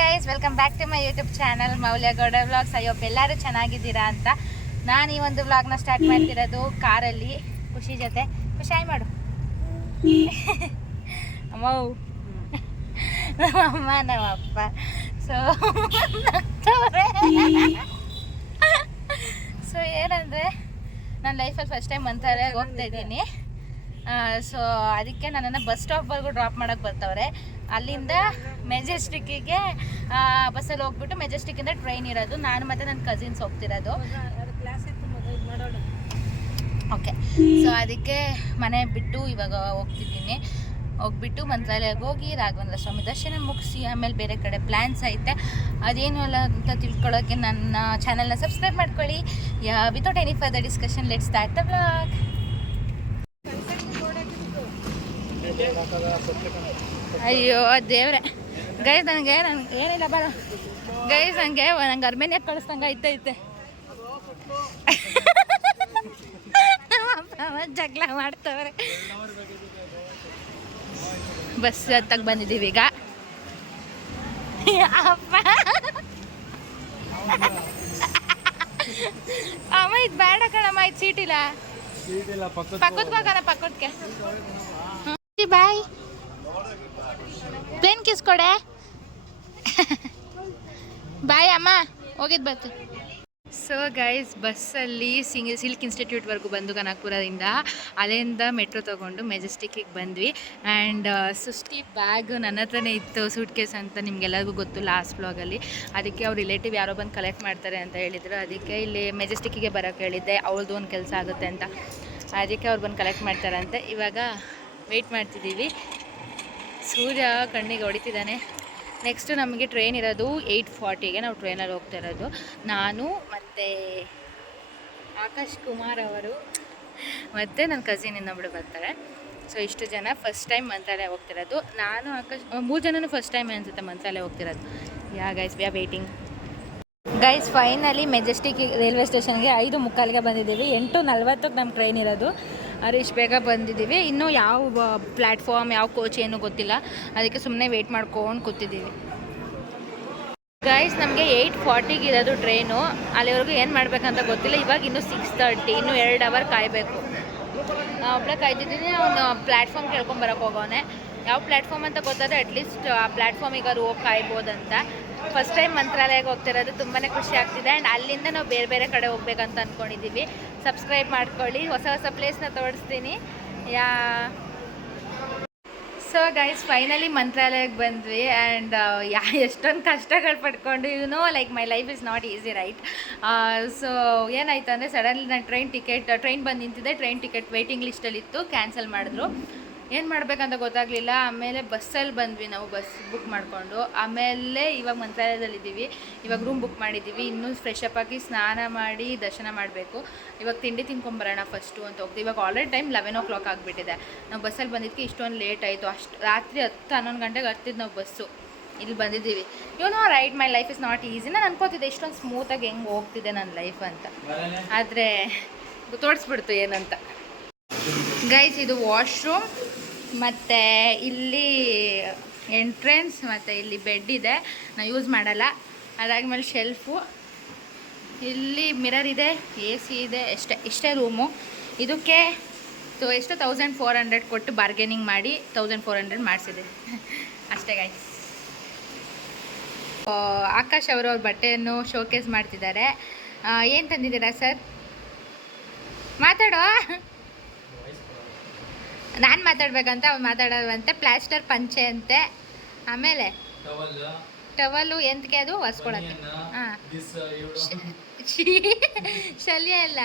Guys, welcome back to my YouTube channel Moulya Gowda vlogs. Ayyappa ಎಲ್ಲರೂ ಚೆನ್ನಾಗಿದ್ದೀರಾ ಅಂತ ನಾನು ಈ ಒಂದು ವ್ಲಾಗ್ನ ಸ್ಟಾರ್ಟ್ ಮಾಡ್ತಿರೋದು ಕಾರಲ್ಲಿ ಖುಷಿ ಜೊತೆ. ಖುಷಿ ಆಯ್ ಮಾಡು ಅಮ್ಮವು ನಮ್ಮಮ್ಮ ನಮ್ಮಪ್ಪ. ಸೊ ಏನಂದರೆ ನನ್ನ ಲೈಫಲ್ಲಿ ಫಸ್ಟ್ ಟೈಮ್ ಮಂತ್ರಾಲಯಕ್ಕೆ ಹೋಗ್ತಾ ಇದ್ದೀನಿ. ಸೊ ಅದಕ್ಕೆ ನನ್ನನ್ನು ಬಸ್ ಸ್ಟಾಪ್ವರೆಗೂ ಡ್ರಾಪ್ ಮಾಡೋಕ್ಕೆ ಬರ್ತವ್ರೆ. ಅಲ್ಲಿಂದ ಮೆಜೆಸ್ಟಿಕ್ಕಿಗೆ ಬಸ್ಸಲ್ಲಿ ಹೋಗ್ಬಿಟ್ಟು ಮೆಜೆಸ್ಟಿಕ್ಕಿಂದ ಟ್ರೈನ್ ಇರೋದು. ನಾನು ಮತ್ತು ನನ್ನ ಕಸಿನ್ಸ್ ಹೋಗ್ತಿರೋದು. ಓಕೆ, ಸೊ ಅದಕ್ಕೆ ಮನೆ ಬಿಟ್ಟು ಇವಾಗ ಹೋಗ್ತಿದ್ದೀನಿ. ಹೋಗ್ಬಿಟ್ಟು ಮಂತ್ರಾಲಯಕ್ಕೆ ಹೋಗಿ ರಾಘವೇಂದ್ರ ಸ್ವಾಮಿ ದರ್ಶನ ಮುಗಿಸಿ ಆಮೇಲೆ ಬೇರೆ ಕಡೆ ಪ್ಲ್ಯಾನ್ಸ್ ಐತೆ. ಅದೇನು ಅಲ್ಲ ಅಂತ ತಿಳ್ಕೊಳ್ಳೋಕ್ಕೆ ನನ್ನ ಚಾನಲ್ನ ಸಬ್ಸ್ಕ್ರೈಬ್ ಮಾಡ್ಕೊಳ್ಳಿ. Without any further discussion let's start the vlog. ಅಯ್ಯೋ ದೇವ್ರೆ ಗೈಸ್, ನನಗೆ ಏನಿಲ್ಲ ಬೇಡ ಗೈಸ್, ನಂಗೆ ಅರ್ಮೇನಿಯಾಗೆ ಕಳಿಸ್ದಂಗೆ ಐತೆ. ಜಗಳ ಮಾಡ್ತವ್ರೆ. ಬಸ್ ಹತ್ತಾಗ ಬಂದಿದ್ದೀವಿ ಈಗ. ಅಪ್ಪ ಅಮ್ಮ ಇದು ಬೇಡ ಕಣಮ್ಮ, ಇದು ಸೀಟಿಲ್ಲ. ಪಕ್ಕದಕ್ಕೆ ಹೋಗೋಣ, ಪಕ್ಕದಕ್ಕೆ. ಬಾಯ್, ಪ್ಲೇನ್ ಕಿಸ್ ಕೊಡೆ. ಬಾಯ್ ಅಮ್ಮ, ಹೋಗಿದ್ದು ಬರ್ತು. ಸೊ ಗೈಸ್, ಬಸ್ಸಲ್ಲಿ ಸಿಲ್ಕ್ ಇನ್ಸ್ಟಿಟ್ಯೂಟ್ವರೆಗೂ ಬಂದು ಕನಕಪುರದಿಂದ. ಅಲ್ಲಿಂದ ಮೆಟ್ರೋ ತೊಗೊಂಡು ಮೆಜೆಸ್ಟಿಕ್ಕಿಗೆ ಬಂದ್ವಿ. ಆ್ಯಂಡ್ ಸುಷ್ಟಿ ಬ್ಯಾಗ್ ನನ್ನ ಹತ್ರನೇ ಇತ್ತು, ಸೂಟ್ ಕೇಸ್ ಅಂತ ನಿಮಗೆಲ್ಲರಿಗೂ ಗೊತ್ತು ಲಾಸ್ಟ್ ವ್ಲಾಗಲ್ಲಿ. ಅದಕ್ಕೆ ಅವ್ರ ರಿಲೇಟಿವ್ ಯಾರೋ ಬಂದು ಕಲೆಕ್ಟ್ ಮಾಡ್ತಾರೆ ಅಂತ ಹೇಳಿದರು. ಅದಕ್ಕೆ ಇಲ್ಲಿ ಮೆಜೆಸ್ಟಿಕ್ಕಿಗೆ ಬರೋಕ್ಕೆ ಹೇಳಿದ್ದೆ, ಅವಳದು ಒಂದು ಕೆಲಸ ಆಗುತ್ತೆ ಅಂತ. ಅದಕ್ಕೆ ಅವ್ರು ಬಂದು ಕಲೆಕ್ಟ್ ಮಾಡ್ತಾರಂತೆ. ಇವಾಗ ವೆಯ್ಟ್ ಮಾಡ್ತಿದ್ದೀವಿ. ಸೂರ್ಯ ಕಣ್ಣಿಗೆ ಹೊಡಿತಿದ್ದಾನೆ. ನೆಕ್ಸ್ಟು ನಮಗೆ ಟ್ರೈನ್ ಇರೋದು 8:40ಗೆ. ನಾವು ಟ್ರೈನಲ್ಲಿ ಹೋಗ್ತಾ ಇರೋದು. ನಾನು ಮತ್ತು ಆಕಾಶ್ ಕುಮಾರ್ ಅವರು ಮತ್ತು ನನ್ನ ಕಸಿನ್ ಇನ್ನೊಬ್ಳು ಬರ್ತಾರೆ. ಸೊ ಇಷ್ಟು ಜನ ಫಸ್ಟ್ ಟೈಮ್ ಮಂತ್ರಾಲಯ ಹೋಗ್ತಿರೋದು. ನಾನು ಆಕಾಶ್ 3 ಜನನೂ ಫಸ್ಟ್ ಟೈಮ್ ಅನಿಸುತ್ತೆ ಮಂತ್ರಾಲಯ ಹೋಗ್ತಿರೋದು. Guys, we are waiting. Guys, finally Majestic railway ಸ್ಟೇಷನ್ಗೆ 5:45ಗೆ ಬಂದಿದ್ದೀವಿ. 8:40ಕ್ಕೆ ನಮ್ಮ ಟ್ರೈನ್ ಇರೋದು. ಆದರೆ ಇಷ್ಟು ಬೇಗ ಬಂದಿದ್ದೀವಿ. ಇನ್ನೂ ಯಾವ ಪ್ಲ್ಯಾಟ್ಫಾರ್ಮ್, ಯಾವ ಕೋಚ್ ಏನೂ ಗೊತ್ತಿಲ್ಲ. ಅದಕ್ಕೆ ಸುಮ್ಮನೆ ವೆಯ್ಟ್ ಮಾಡ್ಕೊಂಡು ಕೂತಿದ್ದೀವಿ. ಗೈಸ್, ನಮಗೆ 8:40ಗೆ ಇರೋದು ಟ್ರೈನು. ಅಲ್ಲಿವರೆಗೂ ಏನು ಮಾಡಬೇಕಂತ ಗೊತ್ತಿಲ್ಲ. ಇವಾಗ ಇನ್ನೂ 6:30, ಇನ್ನೂ 2 ಅವರ್ ಕಾಯಬೇಕು. ನಾನು ಒಬ್ಬಳೇ ಕಾಯ್ತಿದ್ದೀನಿ. ಅವನು ಪ್ಲ್ಯಾಟ್ಫಾರ್ಮ್ ಕೇಳ್ಕೊಂಬರಕ್ಕೆ ಹೋಗೋನೆ. ಯಾವ ಪ್ಲ್ಯಾಟ್ಫಾರ್ಮ್ ಅಂತ ಗೊತ್ತಾದರೆ ಅಟ್ಲೀಸ್ಟ್ ಆ ಪ್ಲ್ಯಾಟ್ಫಾರ್ಮಿಗಾದ್ರು ಹೋಗಿ ಕಾಯ್ಬೋದಂತ. ಫಸ್ಟ್ ಟೈಮ್ ಮಂತ್ರಾಲಯಕ್ಕೆ ಹೋಗ್ತಿರೋದು, ತುಂಬಾ ಖುಷಿ ಆಗ್ತಿದೆ. ಆ್ಯಂಡ್ ಅಲ್ಲಿಂದ ನಾವು ಬೇರೆ ಬೇರೆ ಕಡೆ ಹೋಗ್ಬೇಕಂತ ಅಂದ್ಕೊಂಡಿದ್ದೀವಿ. ಸಬ್ಸ್ಕ್ರೈಬ್ ಮಾಡ್ಕೊಳ್ಳಿ, ಹೊಸ ಹೊಸ ಪ್ಲೇಸ್ನ ತೋರಿಸ್ತೀನಿ. ಸೊ ಗೈಸ್, ಫೈನಲಿ ಮಂತ್ರಾಲಯಕ್ಕೆ ಬಂದ್ವಿ. ಆ್ಯಂಡ್ ಎಷ್ಟೊಂದು ಕಷ್ಟಗಳು ಪಡ್ಕೊಂಡು, like my life is not easy, right? So ಏನಾಯಿತು ಅಂದರೆ, ಸಡನ್ಲಿ ನಾನು ಟ್ರೈನ್ ಬಂದು ನಿಂತಿದ್ದೆ. ಟ್ರೈನ್ ಟಿಕೆಟ್ ವೇಟಿಂಗ್ ಲಿಸ್ಟಲ್ಲಿತ್ತು, ಕ್ಯಾನ್ಸಲ್ ಮಾಡಿದ್ರು. ಏನು ಮಾಡಬೇಕಂತ ಗೊತ್ತಾಗಲಿಲ್ಲ. ಆಮೇಲೆ ಬಸ್ಸಲ್ಲಿ ಬಂದ್ವಿ ನಾವು, ಬಸ್ ಬುಕ್ ಮಾಡಿಕೊಂಡು. ಆಮೇಲೆ ಇವಾಗ ಮಂತ್ರಾಲಯದಲ್ಲಿದ್ದೀವಿ. ಇವಾಗ ರೂಮ್ ಬುಕ್ ಮಾಡಿದ್ದೀವಿ. ಇನ್ನೂ ಫ್ರೆಶ್ ಅಪ್ ಆಗಿ ಸ್ನಾನ ಮಾಡಿ ದರ್ಶನ ಮಾಡಬೇಕು. ಇವಾಗ ತಿಂಡಿ ತಿನ್ಕೊಂಬರೋಣ ಫಸ್ಟು ಅಂತ ಹೋಗ್ತೀವಿ. ಇವಾಗ ಆಲ್ರೆಡಿ ಟೈಮ್ 11 o'clock ಆಗಿಬಿಟ್ಟಿದೆ. ನಾವು ಬಸ್ಸಲ್ಲಿ ಬಂದಿದ್ದಕ್ಕೆ ಇಷ್ಟೊಂದು ಲೇಟ್ ಆಯಿತು. ಅಷ್ಟು ರಾತ್ರಿ 10-11 ಗಂಟೆಗೆ ಹತ್ತಿದ್ದು ನಾವು ಬಸ್ಸು. ಇಲ್ಲಿ ಬಂದಿದ್ದೀವಿ. Right, my life is not easy. ನಾನು ಅನ್ಕೋತಿದ್ದೆ ಇಷ್ಟೊಂದು ಸ್ಮೂತಾಗಿ ಹೆಂಗೆ ಹೋಗ್ತಿದೆ ನನ್ನ ಲೈಫ್ ಅಂತ. ಆದರೆ ತೋರಿಸ್ಬಿಡ್ತು ಏನಂತ. ಗೈಸ್, ಇದು ವಾಶ್ರೂಮ್ ಮತ್ತು ಇಲ್ಲಿ ಎಂಟ್ರೆನ್ಸ್ ಮತ್ತು ಇಲ್ಲಿ ಬೆಡ್ ಇದೆ. ನಾವು ಯೂಸ್ ಮಾಡಲ್ಲ. ಅದಾದಮೇಲೆ ಶೆಲ್ಫು, ಇಲ್ಲಿ ಮಿರರ್ ಇದೆ, AC ಇದೆ. ಇಷ್ಟೇ ರೂಮು. ಇದಕ್ಕೆ ಎಷ್ಟು 1400 ಕೊಟ್ಟು ಬಾರ್ಗೇನಿಂಗ್ ಮಾಡಿ 1400 ಮಾಡಿಸಿದೆ ಅಷ್ಟೇ ಗೈಸ್. ಆಕಾಶ್ ಅವರು ಅವ್ರ ಬಟ್ಟೆಯನ್ನು ಶೋಕೇಸ್ ಮಾಡ್ತಿದ್ದಾರೆ. ಏನು ತಂದಿದ್ದೀರಾ ಸರ್? ಮಾತಾಡೋ. ನಾನು ಮಾತಾಡ್ಬೇಕಂತ, ಅವ್ರು ಮಾತಾಡೋವಂತೆ. ಪ್ಲಾಸ್ಟರ್ ಪಂಚೆ ಅಂತೆ. ಆಮೇಲೆ ಟವಲ್ಲು ಎಂತಕ್ಕೆ, ಅದು ಒರೆಸ್ಕೊಳಕ್ಕೆ. ಹಾಂ, ಶಲ್ಯ ಎಲ್ಲ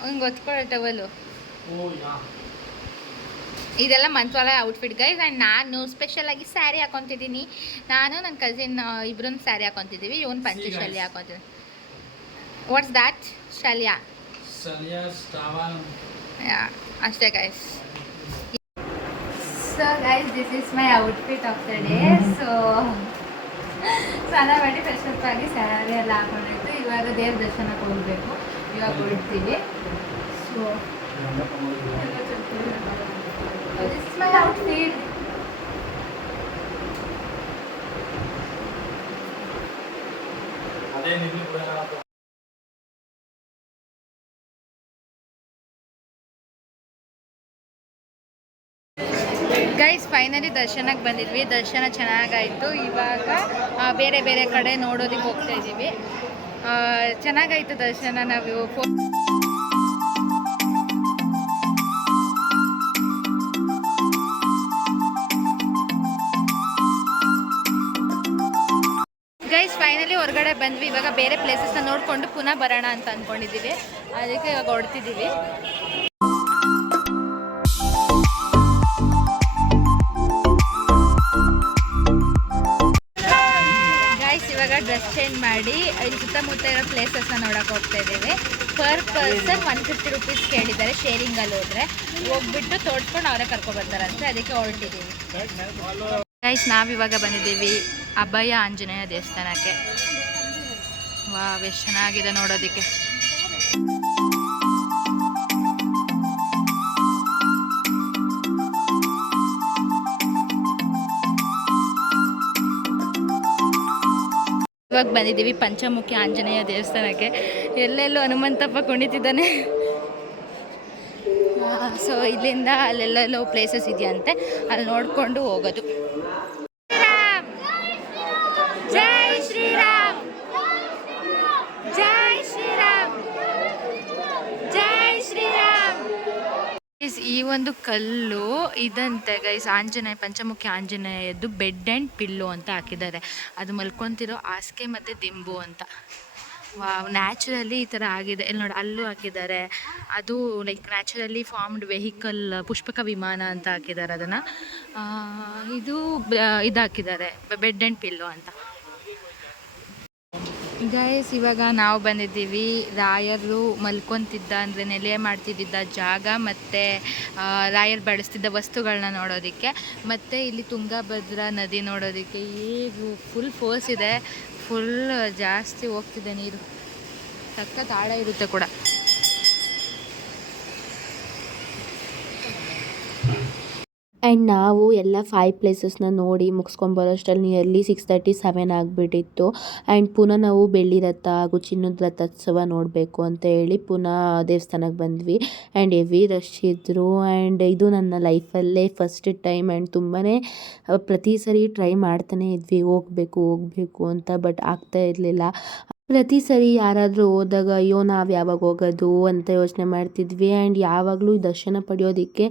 ಹಂಗೆ ಒತ್ಕೊಳ್ಳೋ ಟವಲ್ಲು. ಇದೆಲ್ಲ ಮಂತ್ರಾಲಯ ಔಟ್ಫಿಟ್ ಗೈಸ್. ಆ್ಯಂಡ್ ನಾನು ಸ್ಪೆಷಲಾಗಿ ಸ್ಯಾರಿ ಹಾಕೊತಿದ್ದೀನಿ. ನಾನು ನನ್ನ ಕಸಿನ್ ಇಬ್ಬರೂ ಸ್ಯಾರಿ ಹಾಕೊತಿದ್ದೀವಿ. ಇವನು ಪಂಚೆ ಶಲ್ಯ ಹಾಕೊತಿದ್ದೀನಿ. What's that? ಶಲ್ಯ ಅಷ್ಟೇ guys. So guys, this is my outfit of the day. So ಸ್ನಾನ ಮಾಡಿ ಫ್ರೆಶ್ ಅಪ್ ಆಗಿ ಸ್ಯಾರಿ ಎಲ್ಲ ಹಾಕೊಂಡಿತ್ತು. ಇವಾಗ ದೇವ್ರ ದರ್ಶನಕ್ಕೆ ಹೋಗಬೇಕು. ಇವಾಗ ಹೊರಡ್ತೀವಿ. So this is my outfit. Guys finally ದರ್ಶನಕ್ಕೆ ಬಂದಿದ್ವಿ. ದರ್ಶನ ಚೆನ್ನಾಗಾಯಿತು. ಇವಾಗ ಬೇರೆ ಬೇರೆ ಕಡೆ ನೋಡೋದಕ್ಕೆ ಹೋಗ್ತಾ ಇದ್ದೀವಿ. ಚೆನ್ನಾಗಾಯಿತು ದರ್ಶನ. ನಾವು ಗೈಸ್ ಫೈನಲಿ ಹೊರಗಡೆ ಬಂದ್ವಿ. ಇವಾಗ ಬೇರೆ ಪ್ಲೇಸಸ್ನ ನೋಡಿಕೊಂಡು ಪುನಃ ಬರೋಣ ಅಂತ ಅಂದ್ಕೊಂಡಿದ್ದೀವಿ. ಅದಕ್ಕೆ ಇವಾಗ ಹೊಡ್ತಿದ್ದೀವಿ. ಗೈಸ್ ಇವಾಗ ಡ್ರೆಸ್ ಚೇಂಜ್ ಮಾಡಿ ಇಲ್ಲಿ ಸುತ್ತಮುತ್ತ ಇರೋ ಪ್ಲೇಸಸ್ನ ನೋಡೋಕೆ ಹೋಗ್ತಾ ಇದ್ದೀವಿ. ಪರ್ ಪರ್ಸನ್ 150 ರುಪೀಸ್ ಕೇಳಿದ್ದಾರೆ. ಶೇರಿಂಗಲ್ಲಿ ಹೋದರೆ ಹೋಗ್ಬಿಟ್ಟು ತೋಡ್ಸ್ಕೊಂಡು ಅವರೇ ಕರ್ಕೊಬರ್ತಾರಂತೆ. ಅದಕ್ಕೆ ಹೊರಟಿದ್ದೀವಿ. ಗೈಸ್ ನಾವಿವಾಗ ಬಂದಿದ್ದೀವಿ ಅಭಯ ಆಂಜನೇಯ ದೇವಸ್ಥಾನಕ್ಕೆ. ವಾವ್ ಎಷ್ಟು ಚೆನ್ನಾಗಿದೆ ನೋಡೋದಕ್ಕೆ. ಇವಾಗ ಬಂದಿದ್ದೀವಿ ಪಂಚಮುಖಿ ಆಂಜನೇಯ ದೇವಸ್ಥಾನಕ್ಕೆ. ಎಲ್ಲೆಲ್ಲೂ ಹನುಮಂತಪ್ಪ ಕುಣಿತಿದ್ದಾನೆ. ಸೊ ಇಲ್ಲಿಂದ ಅಲ್ಲೆಲ್ಲೆಲ್ಲೋ ಪ್ಲೇಸಸ್ ಇದೆಯಂತೆ, ಅಲ್ಲಿ ನೋಡಿಕೊಂಡು ಹೋಗೋದು. ಜೈ ಶ್ರೀರಾಮ್, ಜೈ ಶ್ರೀರಾಮ್, ಜೈ ಶ್ರೀರಾಮ್. ಈ ಒಂದು ಕಲ್ಲು ಇದಂತೆ ಗೈಸ್ ಆಂಜನೇಯ, ಪಂಚಮುಖಿ ಆಂಜನೇಯದ್ದು ಬೆಡ್ ಆ್ಯಂಡ್ ಪಿಲ್ಲೋ ಅಂತ ಹಾಕಿದ್ದಾರೆ. ಅದು ಮಲ್ಕೊತಿರೋ ಹಾಸಿಗೆ ಮತ್ತು ದಿಂಬು ಅಂತ. ನ್ಯಾಚುರಲಿ ಈ ಥರ ಆಗಿದೆ. ಇಲ್ಲಿ ನೋಡಿ ಅಲ್ಲೂ ಹಾಕಿದ್ದಾರೆ. ಅದು like naturally formed vehicle, Pushpaka ವಿಮಾನ ಅಂತ ಹಾಕಿದ್ದಾರೆ ಅದನ್ನು. ಇದು ಹಾಕಿದ್ದಾರೆ ಬೆಡ್ ಆ್ಯಂಡ್ ಪಿಲ್ಲೋ ಅಂತ. ಗೈಸ್ ಇವಾಗ ನಾವು ಬಂದಿದ್ದೀವಿ ರಾಯರು ಮಲ್ಕೊತಿದ್ದ ಅಂದರೆ ನೆಲೆ ಮಾಡ್ತಿದ್ದ ಜಾಗ ಮತ್ತು ರಾಯರು ಬಳಸ್ತಿದ್ದ ವಸ್ತುಗಳನ್ನ ನೋಡೋದಕ್ಕೆ. ಮತ್ತು ಇಲ್ಲಿ ತುಂಗಭದ್ರಾ ನದಿ ನೋಡೋದಕ್ಕೆ. ಫುಲ್ ಫೋರ್ಸ್ ಇದೆ, ಫುಲ್ ಜಾಸ್ತಿ ಹೋಗ್ತಿದೆ ನೀರು. ಸಖತ್ ಆಳ ಇರುತ್ತೆ ಕೂಡ. ಆ್ಯಂಡ್ ನಾವು ಎಲ್ಲ 5 ಪ್ಲೇಸಸ್ನ ನೋಡಿ ಮುಗಿಸ್ಕೊಂಬರೋಷ್ಟರಲ್ಲಿ ನಿಯರ್ಲಿ 6:37 ಆಗಿಬಿಟ್ಟಿತ್ತು. ಆ್ಯಂಡ್ ಪುನಃ ನಾವು ಬೆಳ್ಳಿ ರಥ ಹಾಗೂ ಚಿನ್ನದ ರಥೋತ್ಸವ ನೋಡಬೇಕು ಅಂತ ಹೇಳಿ ಪುನಃ ದೇವಸ್ಥಾನಕ್ಕೆ ಬಂದ್ವಿ. ಆ್ಯಂಡ್ ಹೆವಿ ರಶ್ ಇದ್ದರು. ಆ್ಯಂಡ್ ಇದು ನನ್ನ ಲೈಫಲ್ಲೇ ಫಸ್ಟ್ ಟೈಮ್. ಆ್ಯಂಡ್ ತುಂಬಾ ಪ್ರತಿ ಸರಿ ಟ್ರೈ ಮಾಡ್ತಾನೆ ಇದ್ವಿ ಹೋಗಬೇಕು ಅಂತ, ಬಟ್ ಆಗ್ತಾ ಇರಲಿಲ್ಲ. ಪ್ರತಿ ಸರಿ ಯಾರಾದರೂ ಹೋದಾಗ ಅಯ್ಯೋ ನಾವು ಯಾವಾಗ ಹೋಗೋದು ಅಂತ ಯೋಚನೆ ಮಾಡ್ತಿದ್ವಿ. ಆ್ಯಂಡ್ ಯಾವಾಗಲೂ ದರ್ಶನ ಪಡೆಯೋದಕ್ಕೆ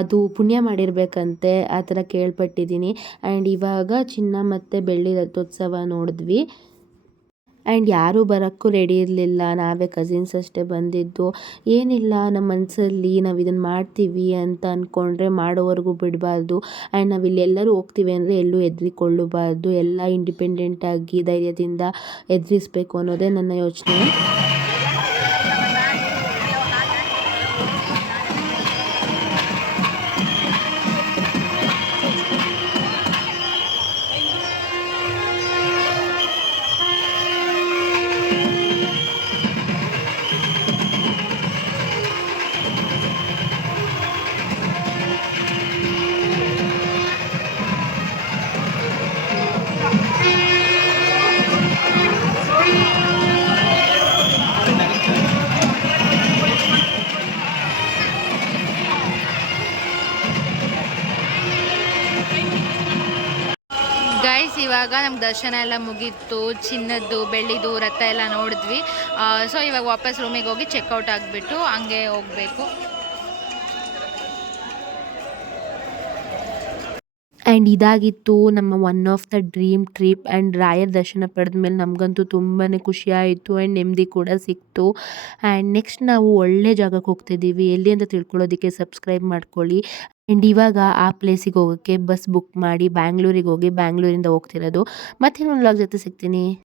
ಅದು ಪುಣ್ಯ ಮಾಡಿರಬೇಕಂತೆ ಆ ಥರ ಕೇಳ್ಪಟ್ಟಿದ್ದೀನಿ. ಆ್ಯಂಡ್ ಇವಾಗ ಚಿನ್ನ ಮತ್ತು ಬೆಳ್ಳಿ ರಥೋತ್ಸವ ನೋಡಿದ್ವಿ. ಆ್ಯಂಡ್ ಯಾರೂ ಬರೋಕ್ಕೂ ರೆಡಿ ಇರಲಿಲ್ಲ, ನಾವೇ ಕಸಿನ್ಸ್ ಅಷ್ಟೇ ಬಂದಿದ್ದು. ಏನಿಲ್ಲ, ನಮ್ಮ ಮನಸ್ಸಲ್ಲಿ ನಾವು ಇದನ್ನು ಮಾಡ್ತೀವಿ ಅಂತ ಅಂದ್ಕೊಂಡ್ರೆ ಮಾಡೋವರೆಗೂ ಬಿಡಬಾರ್ದು. ಆ್ಯಂಡ್ ನಾವು ಇಲ್ಲೆಲ್ಲರೂ ಹೋಗ್ತೀವಿ ಅಂದರೆ ಎಲ್ಲೂ ಹೆದರಿಕೊಳ್ಳಬಾರ್ದು. ಎಲ್ಲ ಇಂಡಿಪೆಂಡೆಂಟಾಗಿ ಧೈರ್ಯದಿಂದ ಎದುರಿಸ್ಬೇಕು ಅನ್ನೋದೇ ನನ್ನ ಯೋಚನೆ. ಗೈಸ್ ಇವಾಗ ನಮ್ಗೆ ದರ್ಶನ ಎಲ್ಲ ಮುಗೀತು. ಚಿನ್ನದ್ದು ಬೆಳ್ಳಿದು ರಥ ಎಲ್ಲ ನೋಡಿದ್ವಿ. ಸೊ ಇವಾಗ ವಾಪಸ್ ರೂಮಿಗೆ ಹೋಗಿ ಚೆಕ್ಔಟ್ ಆಗಿಬಿಟ್ಟು ಹಂಗೆ ಹೋಗಬೇಕು. ಆ್ಯಂಡ್ ಇದಾಗಿತ್ತು ನಮ್ಮ one of the dream trip. And ರಾಯರ ದರ್ಶನ ಪಡೆದ ಮೇಲೆ ನಮಗಂತೂ ತುಂಬಾ ಖುಷಿ ಆಯಿತು ಆ್ಯಂಡ್ ನೆಮ್ಮದಿ ಕೂಡ ಸಿಕ್ತು. ಆ್ಯಂಡ್ ನೆಕ್ಸ್ಟ್ ನಾವು ಒಳ್ಳೆ ಜಾಗಕ್ಕೆ ಹೋಗ್ತಿದ್ದೀವಿ. ಎಲ್ಲಿ ಅಂತ ತಿಳ್ಕೊಳ್ಳೋದಕ್ಕೆ ಸಬ್ಸ್ಕ್ರೈಬ್ ಮಾಡ್ಕೊಳ್ಳಿ. ಆ್ಯಂಡ್ ಇವಾಗ ಆ ಪ್ಲೇಸಿಗೆ ಹೋಗೋಕ್ಕೆ ಬಸ್ ಬುಕ್ ಮಾಡಿ ಬ್ಯಾಂಗ್ಳೂರಿಗೆ ಹೋಗಿ ಬ್ಯಾಂಗ್ಳೂರಿಂದ ಹೋಗ್ತಿರೋದು. ಮತ್ತೇನೊಂದು ವ್ಲಾಗ್ ಜೊತೆ ಸಿಗ್ತೀನಿ.